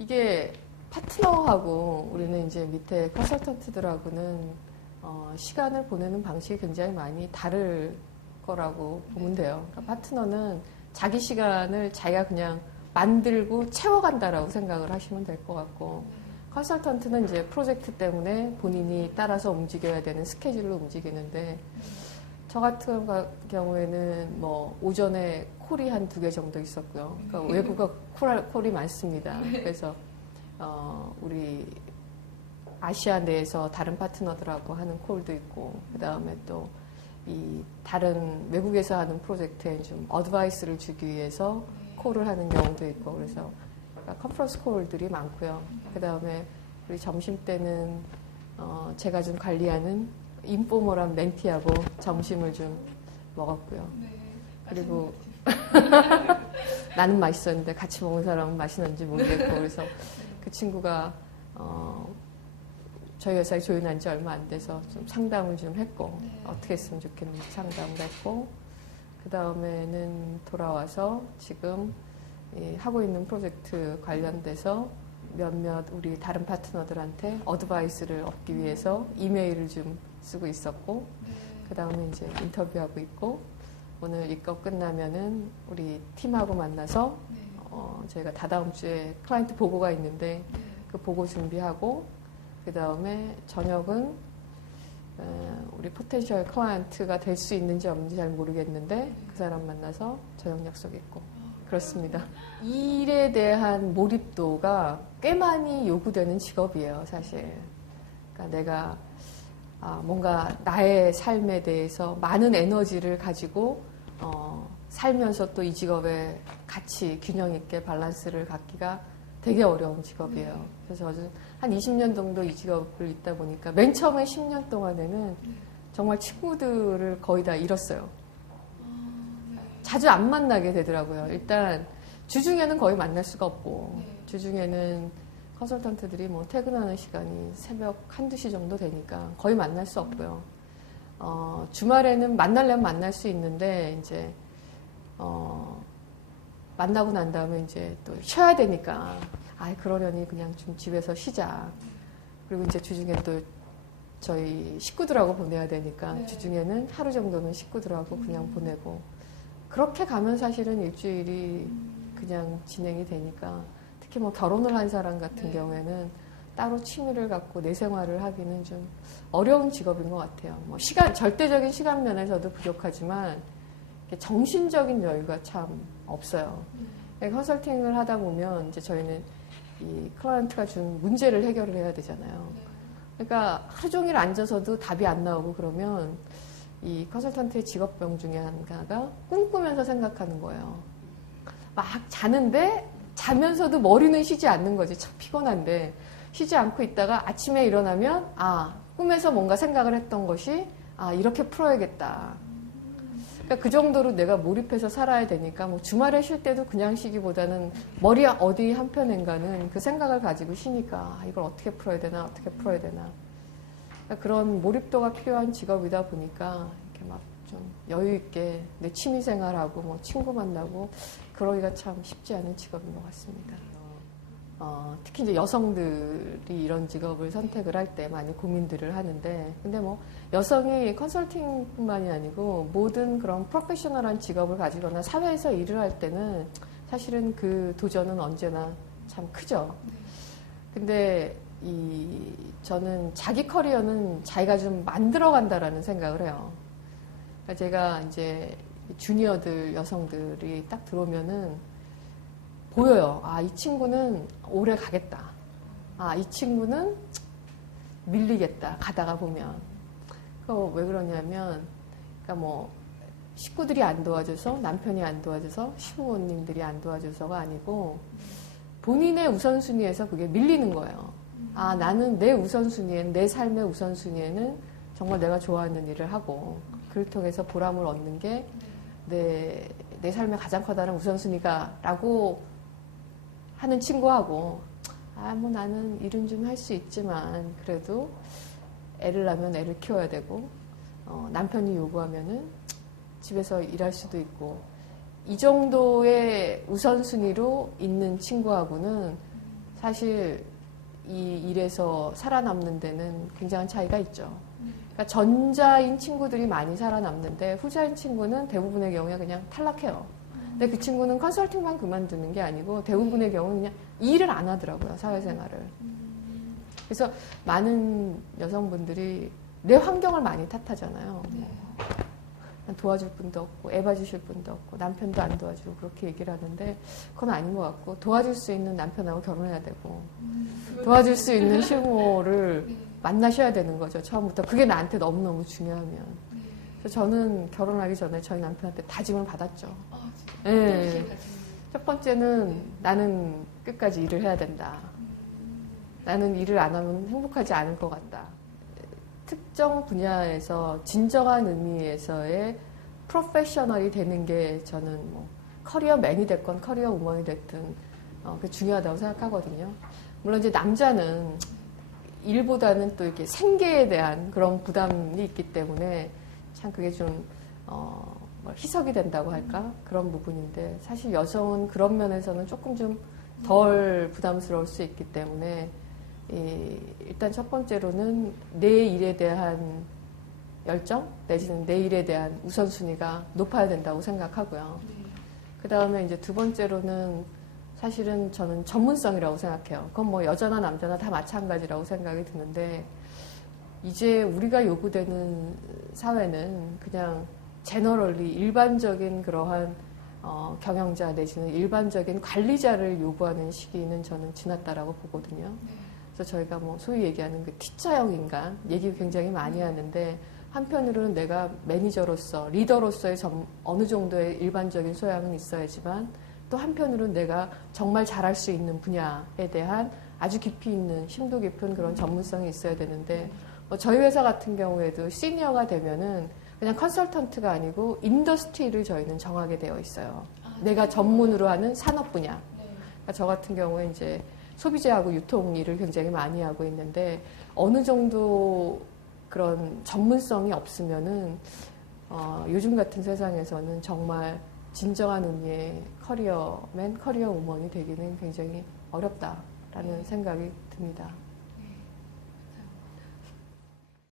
이게 파트너하고 우리는 이제 밑에 컨설턴트들하고는 시간을 보내는 방식이 굉장히 많이 다를 거라고 보면 돼요. 그러니까 파트너는 자기 시간을 자기가 그냥 만들고 채워간다라고 생각을 하시면 될 것 같고, 컨설턴트는 이제 프로젝트 때문에 본인이 따라서 움직여야 되는 스케줄로 움직이는데, 저 같은 경우에는 뭐 오전에 콜이 한 2개 정도 있었고요. 그러니까 외국어 콜이 많습니다. 그래서 우리 아시아 내에서 다른 파트너들하고 하는 콜도 있고, 그 다음에 또 이 다른 외국에서 하는 프로젝트에 좀 어드바이스를 주기 위해서 콜을 하는 경우도 있고, 그래서 컨퍼런스 콜들이 많고요. 그 다음에 우리 점심 때는 제가 좀 관리하는 인포멀한 멘티하고 점심을 좀 먹었고요. 그리고 나는 맛있었는데 같이 먹은 사람은 맛있는지 모르겠고, 그래서 그 친구가 저희 회사에 조인한 지 얼마 안 돼서 좀 상담을 좀 했고, 어떻게 했으면 좋겠는지 상담을 했고, 그 다음에는 돌아와서 지금 하고 있는 프로젝트 관련돼서 몇몇 우리 다른 파트너들한테 어드바이스를 얻기 위해서 이메일을 좀 쓰고 있었고, 그 다음에 이제 인터뷰하고 있고, 오늘 이거 끝나면은 우리 팀하고 만나서 저희가 다다음 주에 클라이언트 보고가 있는데 그 보고 준비하고, 그 다음에 저녁은 우리 포텐셜 클라이언트가 될 수 있는지 없는지 잘 모르겠는데 그 사람 만나서 저녁 약속 있고 그렇습니다. 일에 대한 몰입도가 꽤 많이 요구되는 직업이에요, 사실. 그러니까 내가 뭔가 나의 삶에 대해서 많은 에너지를 가지고 살면서 또 이 직업에 같이 균형 있게 밸런스를 갖기가 되게 어려운 직업이에요. 그래서 저는 한 20년 정도 이 직업을 있다 보니까 맨 처음에 10년 동안에는 정말 친구들을 거의 다 잃었어요. 자주 안 만나게 되더라고요. 일단 주중에는 거의 만날 수가 없고, 주중에는 컨설턴트들이 뭐 퇴근하는 시간이 새벽 1-2시 정도 되니까 거의 만날 수 없고요. 주말에는 만나려면 만날 수 있는데 이제 만나고 난 다음에 이제 또 쉬어야 되니까, 그러려니 그냥 좀 집에서 쉬자. 그리고 이제 주중에 또 저희 식구들하고 보내야 되니까 주중에는 하루 정도는 식구들하고 그냥 보내고, 그렇게 가면 사실은 일주일이 그냥 진행이 되니까, 특히 뭐 결혼을 한 사람 같은 경우에는 따로 취미를 갖고 내 생활을 하기는 좀 어려운 직업인 것 같아요. 뭐 절대적인 시간 면에서도 부족하지만 정신적인 여유가 참 없어요. 컨설팅을 하다 보면 이제 저희는 이 클라이언트가 준 문제를 해결을 해야 되잖아요. 그러니까 하루 종일 앉아서도 답이 안 나오고 그러면 이 컨설턴트의 직업병 중에 하나가 꿈꾸면서 생각하는 거예요. 막 자는데 자면서도 머리는 쉬지 않는 거지. 참 피곤한데 쉬지 않고 있다가 아침에 일어나면 꿈에서 뭔가 생각을 했던 것이 이렇게 풀어야겠다. 그러니까 그 정도로 내가 몰입해서 살아야 되니까 뭐 주말에 쉴 때도 그냥 쉬기보다는 머리 어디 한편인가는 그 생각을 가지고 쉬니까 이걸 어떻게 풀어야 되나 어떻게 풀어야 되나. 그러니까 그런 몰입도가 필요한 직업이다 보니까 이렇게 막 좀 여유 있게 내 취미 생활하고 뭐 친구 만나고 그러기가 참 쉽지 않은 직업인 것 같습니다. 특히 이제 여성들이 이런 직업을 선택을 할 때 많이 고민들을 하는데, 근데 뭐 여성이 컨설팅뿐만이 아니고 모든 그런 프로페셔널한 직업을 가지거나 사회에서 일을 할 때는 사실은 그 도전은 언제나 참 크죠. 근데 저는 자기 커리어는 자기가 좀 만들어 간다라는 생각을 해요. 그러니까 제가 이제 주니어들 여성들이 딱 들어오면은 보여요. 이 친구는 오래 가겠다. 이 친구는 밀리겠다. 가다가 보면. 왜 그러냐면, 그러니까 뭐 식구들이 안 도와줘서, 남편이 안 도와줘서, 시부모님들이 안 도와줘서가 아니고 본인의 우선순위에서 그게 밀리는 거예요. 나는 내 우선순위에는, 내 삶의 우선순위에는 정말 내가 좋아하는 일을 하고 그를 통해서 보람을 얻는 게 내 삶의 가장 커다란 우선순위가라고 하는 친구하고, 뭐 나는 일은 좀 할 수 있지만 그래도 애를 낳으면 애를 키워야 되고, 남편이 요구하면은 집에서 일할 수도 있고, 이 정도의 우선순위로 있는 친구하고는 사실 이 일에서 살아남는 데는 굉장한 차이가 있죠. 그러니까 전자인 친구들이 많이 살아남는데 후자인 친구는 대부분의 경우에 그냥 탈락해요. 근데 그 친구는 컨설팅만 그만두는 게 아니고 대부분의 경우는 그냥 일을 안 하더라고요, 사회생활을. 그래서 많은 여성분들이 내 환경을 많이 탓하잖아요. 도와줄 분도 없고 애 봐주실 분도 없고 남편도 안 도와주고 그렇게 얘기를 하는데 그건 아닌 것 같고 도와줄 수 있는 남편하고 결혼해야 되고 도와줄 수 있는 실무를 만나셔야 되는 거죠, 처음부터. 그게 나한테 너무너무 중요하면. 그래서 저는 결혼하기 전에 저희 남편한테 다짐을 받았죠. 네. 첫 번째는 나는 끝까지 일을 해야 된다. 나는 일을 안 하면 행복하지 않을 것 같다. 특정 분야에서 진정한 의미에서의 프로페셔널이 되는 게 저는 뭐 커리어맨이 됐건 커리어 우먼이 됐든 그게 중요하다고 생각하거든요. 물론 이제 남자는 일보다는 또 이렇게 생계에 대한 그런 부담이 있기 때문에 참 그게 좀 희석이 된다고 할까? 그런 부분인데 사실 여성은 그런 면에서는 조금 좀 덜 부담스러울 수 있기 때문에 일단 첫 번째로는 내 일에 대한 열정 내지는 내 일에 대한 우선순위가 높아야 된다고 생각하고요. 그 다음에 이제 두 번째로는 사실은 저는 전문성이라고 생각해요. 그건 뭐 여자나 남자나 다 마찬가지라고 생각이 드는데 이제 우리가 요구되는 사회는 그냥 제너럴리 일반적인 그러한 경영자 내지는 일반적인 관리자를 요구하는 시기는 저는 지났다라고 보거든요. 그래서 저희가 뭐 소위 얘기하는 그 T자형 인간 얘기 굉장히 많이 하는데 한편으로는 내가 매니저로서 리더로서의 어느 정도의 일반적인 소양은 있어야지만 또 한편으로는 내가 정말 잘할 수 있는 분야에 대한 아주 깊이 있는 심도 깊은 그런 전문성이 있어야 되는데 저희 회사 같은 경우에도 시니어가 되면은 그냥 컨설턴트가 아니고 인더스트리를 저희는 정하게 되어 있어요. 내가 전문으로 하는 산업 분야. 그러니까 저 같은 경우에 이제 소비재하고 유통 일을 굉장히 많이 하고 있는데 어느 정도 그런 전문성이 없으면은 요즘 같은 세상에서는 정말 진정한 의미의 커리어맨, 커리어 우먼이 되기는 굉장히 어렵다라는 생각이 듭니다.